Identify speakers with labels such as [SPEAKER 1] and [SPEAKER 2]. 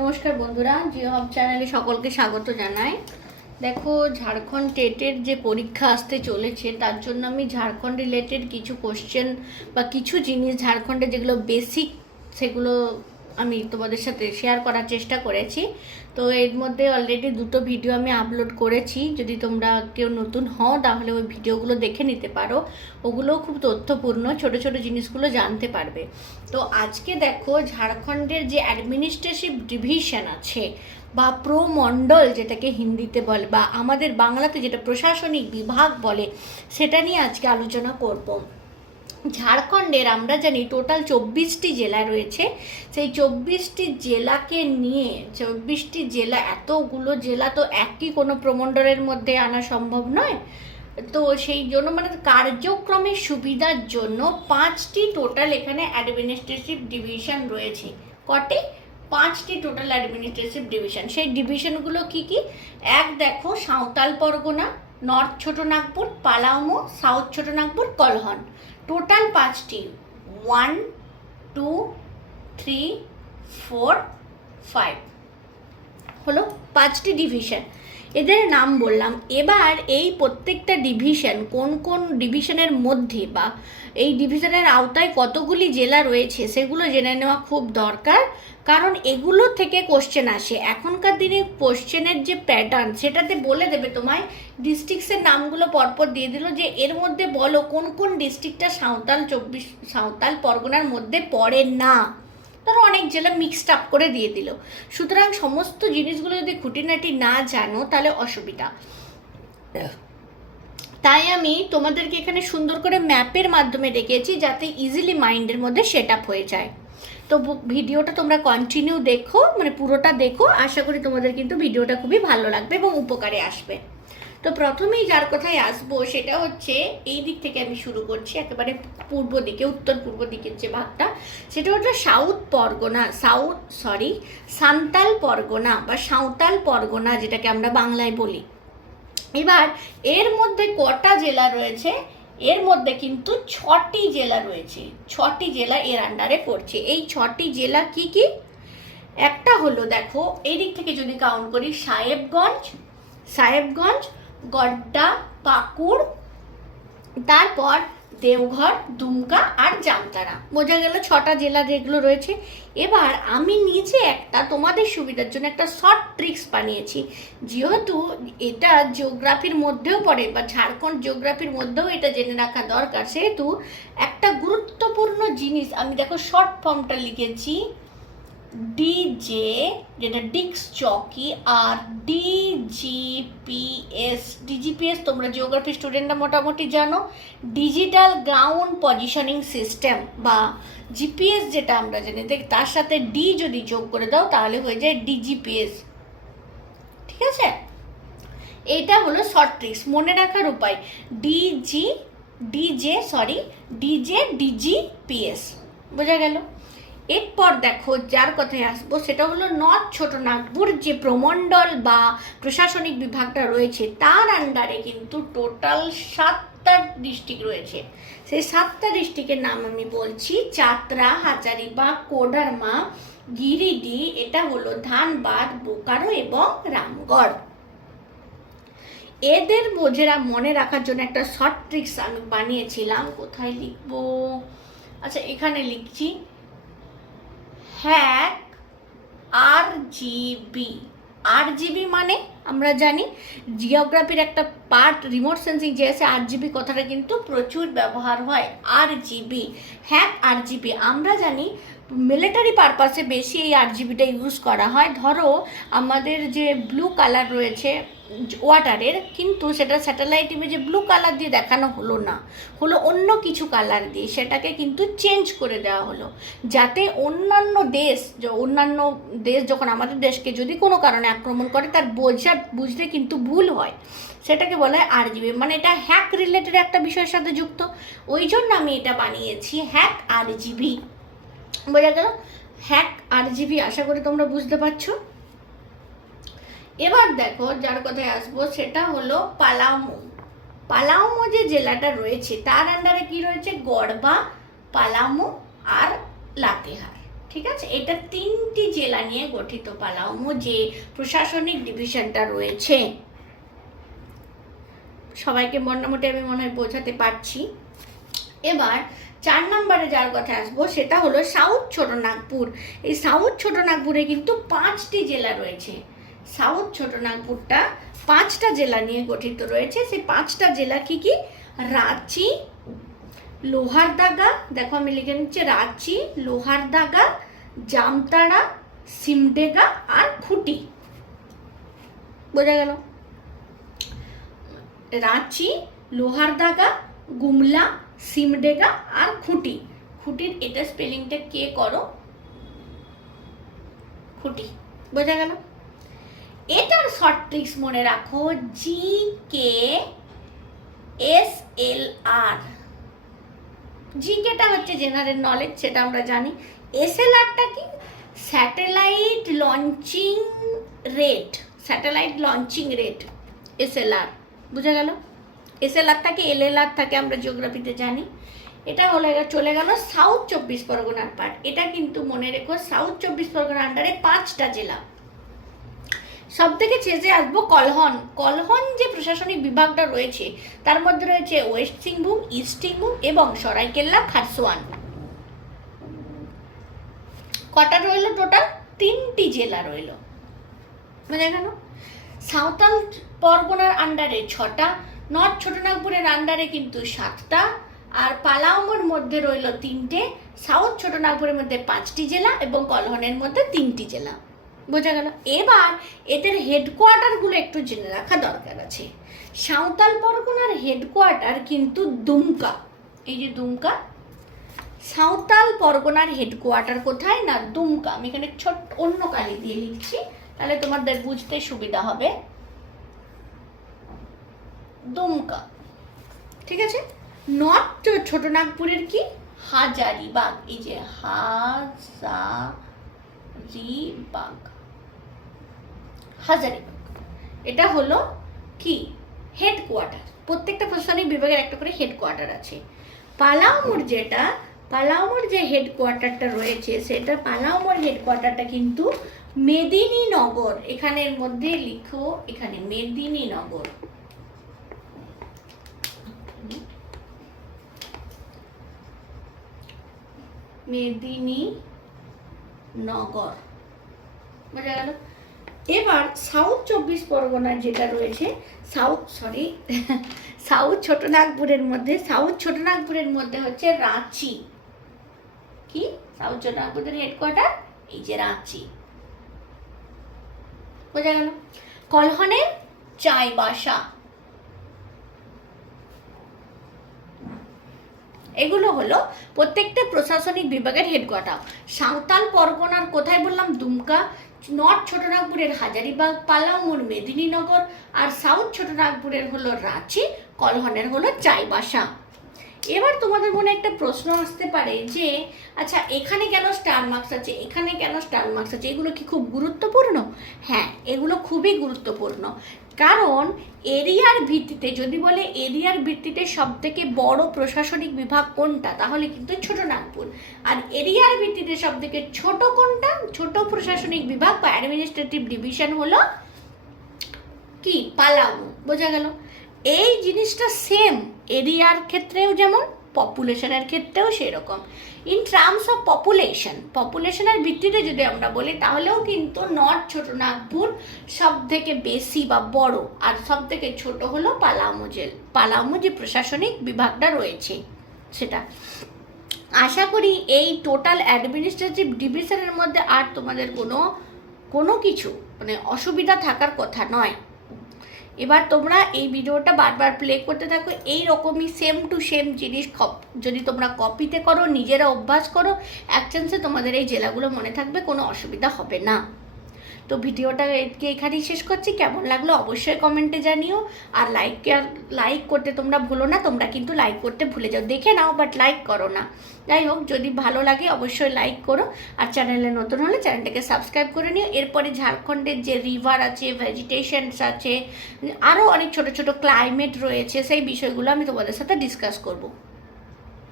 [SPEAKER 1] নমস্কার বন্ধুরা, জিও হব চ্যানেলে সকলকে স্বাগত জানাই। দেখো, ঝাড়খণ্ড টেটের যে পরীক্ষা আসতে চলেছে, তার জন্য আমি ঝাড়খণ্ড রিলেটেড কিছু কোশ্চেন বা কিছু জিনিস ঝাড়খণ্ডে যেগুলো বেসিক সেগুলো আমি তোমাদের সাথে শেয়ার করার চেষ্টা করেছি। তো এর মধ্যে অলরেডি দুটো ভিডিও আমি আপলোড করেছি। যদি তোমরা কেউ নতুন হও, তাহলে ওই ভিডিওগুলো দেখে নিতে পারো। ওগুলোও খুব তথ্যপূর্ণ, ছোট ছোট জিনিসগুলো জানতে পারবে। তো আজকে দেখো, ঝাড়খণ্ডের যে অ্যাডমিনিস্ট্রেটিভ ডিভিশন আছে, বা প্রমণ্ডল যেটাকে হিন্দিতে বলে, বা আমাদের বাংলাতে যেটা প্রশাসনিক বিভাগ বলে, সেটা নিয়ে আজকে আলোচনা করব। ঝাড়খণ্ডের, আমরা জানি টোটাল চব্বিশটি জেলা রয়েছে। সেই চব্বিশটি জেলাকে নিয়ে, চব্বিশটি জেলা, এতগুলো জেলা তো একই কোনো প্রমণ্ডলের মধ্যে আনা সম্ভব নয়। তো সেই জন্য মানে কার্যক্রমের সুবিধার জন্য পাঁচটি টোটাল এখানে অ্যাডমিনিস্ট্রেটিভ ডিভিশন রয়েছে। কটি? পাঁচটি টোটাল অ্যাডমিনিস্ট্রেটিভ ডিভিশন। সেই ডিভিশনগুলো কি কি? এক দেখো, Santhal Pargana, north Chhotanagpur Palamu south Chhotanagpur Kolhan. Total পাঁচটি one two three four five হলো পাঁচটি ডিভিশন এদের নাম বললাম। এবার এই প্রত্যেকটা ডিভিশন কোন কোন ডিভিশনের মধ্যে বা এই ডিভিশনের আওতায় কতগুলি জেলা রয়েছে সেগুলো জেনে নেওয়া খুব দরকার। কারণ এগুলো থেকে কোশ্চেন আসে। এখনকার দিনে কোশ্চেনের যে প্যাটার্ন সেটাতে বলে দেবে তোমায়। ডিস্ট্রিক্টসের নামগুলো পরপর দিয়ে দিল যে এর মধ্যে বলো কোন কোন ডিস্ট্রিক্টটা সাঁওতাল চব্বিশ, সাঁওতাল পরগনার মধ্যে পড়ে না। ধরো অনেক জেলা মিক্সড আপ করে দিয়ে দিল। সুতরাং সমস্ত জিনিসগুলো যদি খুঁটিনাটি না জানো, তাহলে অসুবিধা। তাই আমি তোমাদেরকে এখানে সুন্দর করে ম্যাপের মাধ্যমে দেখিয়েছি, যাতে ইজিলি মাইন্ডের মধ্যে সেট আপ হয়ে যায়। তো ভিডিওটা তোমরা কন্টিনিউ দেখো মানে পুরোটা দেখো। আশা করি তোমাদের কিন্তু ভিডিওটা খুবই ভালো লাগবে এবং উপকারে আসবে। তো প্রথমেই যার কথায় আসব সেটা হচ্ছে এই দিক থেকে আমি শুরু করছি, একেবারে পূর্ব দিকে, উত্তর পূর্ব দিকের যে ভাগটা, সেটা হচ্ছে south Pargana, south sorry Santhal Pargana বা সাঁওতাল পরগনা যেটাকে আমরা বাংলায় বলি। এবার এর মধ্যে কটা জেলা রয়েছে? এর মধ্যে কিন্তু ছটি জেলা রয়েছে, ছটি জেলা এর আন্ডারে পড়ছে। এই ছটি জেলা কি কি? একটা হলো দেখো, এই দিক থেকে যদি কাউন্ট করি, সাহেবগঞ্জ সাহেবগঞ্জ গড্ডা, পাকুড়, তারপর দেওঘর, দুমকা আর জামতারা। বোঝা গেল ছটা জেলা যেগুলো রয়েছে। এবার আমি নিজে একটা তোমাদের সুবিধার জন্য একটা শর্ট ট্রিক্স বানিয়েছি। যেহেতু এটা জিওগ্রাফির মধ্যেও পড়ে বা ঝাড়খণ্ড জিওগ্রাফির মধ্যেও এটা জেনে রাখা দরকার, সেহেতু একটা গুরুত্বপূর্ণ জিনিস আমি দেখো শর্ট ফর্মটা লিখেছি। ডিজে যেটা ডিক্স চকি আর ডিজিপিএস ডিজিপিএস তোমরা জিওগ্রাফি স্টুডেন্টরা মোটামুটি জানো। ডিজিটাল গ্রাউন্ড পজিশনিং সিস্টেম বা জিপিএস যেটা আমরা জানি তার সাথে ডি যদি যোগ করে দাও তাহলে হয়ে যায় ডিজিপিএস ঠিক আছে? এটা হলো শর্ট ট্রিক্স মনে রাখার উপায়। DG DJ sorry DJ DGPS বোঝা গেল? এরপর দেখো যার কথায় আসব, সেটা হলো নর্থ ছোটনাগপুর যে প্রমণ্ডল বা প্রশাসনিক বিভাগটা রয়েছে, তার আন্ডারে কিন্তু টোটাল সাতটা ডিস্ট্রিক্ট রয়েছে। সেই সাতটা ডিস্ট্রিক্টের নাম আমি বলছি, চাতরা হাজারিবাগ কোডারমা, গিরিডি, এটা হলো ধানবাদ, বোকারো এবং রামগড়। এদের বোঝেরা মনে রাখার জন্য একটা শর্ট ট্রিক্স আমি বানিয়েছিলাম, কোথায় লিখব? আচ্ছা এখানে লিখছি হ্যাক আর জিবি আর জিবি মানে আমরা জানি জিওগ্রাফির একটা পার্ট রিমোট সেন্সিং যে আছে আর জিবি কথাটা কিন্তু প্রচুর ব্যবহার হয়। আর জিবি হ্যাক আর জিবি আমরা জানি মিলিটারি পারপাসে বেশি এই আর জিবিটা ইউজ করা হয়। ধরো, আমাদের যে ব্লু কালার রয়েছে ওয়াটারের কিন্তু সেটা স্যাটেলাইট ইমেজে ব্লু কালার দিয়ে দেখানো হলো না। হলো অন্য কিছু কালার দিয়ে, সেটাকে কিন্তু চেঞ্জ করে দেওয়া হলো। যাতে অন্যান্য দেশ অন্যান্য দেশ যখন আমাদের দেশকে যদি কোনো কারণে আক্রমণ করে, তার বোঝা, বুঝতে কিন্তু ভুল হয়। সেটাকে বলা হয় আর জিবি মানে এটা হ্যাক রিলেটেড একটা বিষয়ের সাথে যুক্ত। ওই জন্য আমি এটা বানিয়েছি হ্যাক আর জিবি বোঝা গেল? হ্যাক আর জিবি আশা করি তোমরা বুঝতে পারছ। এবার দেখো যার কথায় আসব, সেটা হলো পালামু। পালামু যে জেলাটা রয়েছে, তার আন্ডারে কি রয়েছে? গড়বা, পালামু আর লাতেহার। ঠিক আছে? এটা তিনটি জেলা নিয়ে গঠিত পালাউমো যে প্রশাসনিক ডিভিশনটা রয়েছে। সবাইকে মোটামুটি আমি মনে হয় বোঝাতে পারছি। এবার চার নম্বরে যার কথা আসব, সেটা হলো সাউথ ছোটনাগপুর। এই সাউথ ছোটনাগপুরে কিন্তু পাঁচটি জেলা রয়েছে। সাউথ ছোটনাগপুরটা পাঁচটা জেলা নিয়ে গঠিত রয়েছে। সেই পাঁচটা জেলা কি কি? রাঁচি, লোহারদাগা, দেখো আমি লিখে নিচ্ছি, রাঁচি, লোহারদাগা, জামতাড়া, সিমডেগা আর খুঁটি। বোঝা গেল? রাঁচি, লোহারদাগা, গুমলা, সিমডেগা আর খুঁটি। খুঁটির এটা স্পেলিংটা কে করো? খুঁটি। বোঝা গেল? এটার শর্ট ট্রিক্স মনে রাখো জি কে এস এল আর জিকেটা হচ্ছে জেনারেল নলেজ সেটা আমরা জানি। এস এল আরটা কি? Satellite launching rate satellite launching rate S L R বুঝা গেল? এস এল আর থাকে এল এল আর থাকে, আমরা জিওগ্রাফিতে জানি। এটা হলে চলে গেল সাউথ চব্বিশ পরগনার পার্ট এটা কিন্তু মনে রেখো সাউথ চব্বিশ পরগনার আন্ডারে পাঁচটা জেলা। সব থেকে শেষে আসব কলহন। কলহন যে প্রশাসনিক বিভাগটা রয়েছে, তার মধ্যে রয়েছে ওয়েস্ট সিংভূম, ইস্ট সিংভূম এবং সরাইকেল্লা, খারসোয়ান। কটা রইল টোটাল তিনটি জেলা রইল। বুঝা গেল সাঁওতাল পরগনার আন্ডারে ছটা নর্থ ছোটনাগপুরের আন্ডারে কিন্তু সাতটা, আর পালাউমোর মধ্যে রইল তিনটে সাউথ ছোটনাগপুরের মধ্যে পাঁচটি জেলা এবং কলহনের মধ্যে তিনটি জেলা। বোঝা গেল। এবার এদের হেডকোয়ার্টারগুলো একটু জেনে রাখা দরকার আছে। সাঁওতাল পরগনার হেডকোয়ার্টার কিন্তু দুমকা। এই যে দুমকা, সাঁওতাল পরগনার হেডকোয়ার্টার কোথায়? না, দুমকা। আমি এখানে ছোট্ট অন্য কালি দিয়ে লিখছি, তাহলে তোমাদের বুঝতে সুবিধা হবে। দুমকা। ঠিক আছে? নর্থ ছোটনাগপুরের কি? হাজারিবাগ। এই যে হাজারিবাগ। হাজারিবাগ এটা হলো কি? হেডকোয়ার্টার প্রত্যেকটা প্রশাসনিক বিভাগের একটা করে হেডকোয়ার্টার আছে। পালাউমুর যেটা পালাউমুর যে হেডকোয়ার্টারটা রয়েছে, সেটা পালাউমুর হেডকোয়ার্টারটা কিন্তু মেদিনীনগর। এখানের মধ্যে লিখো, এখানে মেদিনীনগর। মেদিনীনগর। বোঝা গেল? এবার সাউথ চব্বিশ পরগনা যেটা রয়েছে, সাউথ সরি সাউথ ছোটনাগপুরের মধ্যে, সাউথ ছোটনাগপুরের মধ্যে হচ্ছে রাঁচি। কি? সাউথ ছোটনাগপুরের হেডকোয়ার্টার এই যে রাঁচি। বোঝা গেল? কলহনের চাইবাসা। এগুলো হলো প্রত্যেকটা প্রশাসনিক বিভাগের হেডকোয়ার্টার সাঁওতাল পরগনার কোথায় বললাম? দুমকা নর্থ ছোটনাগপুরের হাজারিবাগ, পালামুর, মেদিনীনগর, আর সাউথ ছোটনাগপুরের হলো রাঁচি, কলহনের হলো চাইবাসা। এবার তোমাদের মনে একটা প্রশ্ন আসতে পারে যে আচ্ছা এখানে কেন স্টার মার্কস আছে? এখানে কেন স্টার মার্কস আছে? এগুলো কি খুব গুরুত্বপূর্ণ? হ্যাঁ এগুলো খুবই গুরুত্বপূর্ণ। কারণ এরিয়ার ভিত্তিতে, যদি বলে এরিয়ার ভিত্তিতে সব থেকে বড় প্রশাসনিক বিভাগ কোনটা, তাহলে কিন্তু ছোট নাগপুর। আর এরিয়ার ভিত্তিতে সব থেকে ছোট কোনটা? ছোট প্রশাসনিক বিভাগ বা অ্যাডমিনিস্ট্রেটিভ ডিভিশন হলো কি? পালাউ বোঝা গেল? এই জিনিসটা সেম এরিয়ার ক্ষেত্রেও যেমন পপুলেশনের ক্ষেত্রেও সেরকম। ইন টার্মস অফ পপুলেশন পপুলেশনের ভিত্তিতে যদি আমরা বলি, তাহলেও কিন্তু নর্থ ছোটনাগপুর সব থেকে বেশি বা বড়, আর সব থেকে ছোট হলো পালামু জেল। পালামু যে প্রশাসনিক বিভাগটা রয়েছে সেটা। আশা করি এই টোটাল অ্যাডমিনিস্ট্রেটিভ ডিভিশনের মধ্যে আর তোমাদের কোনো কোনো কিছু মানে অসুবিধা থাকার কথা নয়। এবার তোমরা এই ভিডিওটা বারবার প্লে করতে থাকো। এই রকমই সেম টু সেম জিনিস যদি তোমরা কপিতে করো, নিজেরা অভ্যাস করো, এক চান্সে তোমাদের এই জেলাগুলো মনে থাকবে, কোনো অসুবিধা হবে না। তো ভিডিওটা এখানেই শেষ করছি। কেমন লাগল অবশ্যই কমেন্টে জানিও। আর লাইক লাইক করতে তোমরা ভুলো না, তোমরা কিন্তু লাইক করতে ভুলে যাও। দেখে নাও বাট লাইক করো না। যাই হোক, যদি ভালো লাগে অবশ্যই লাইক করো। আর চ্যানেলে নতুন হলে চ্যানেলটাকে সাবস্ক্রাইব করে নিও। এরপরে ঝাড়খণ্ডের যে রিভার আছে ভেজিটেশনস আছে আরও অনেক ছোট ছোট ক্লাইমেট রয়েছে, সেই বিষয়গুলো আমি তোমাদের সাথে ডিসকাস করব।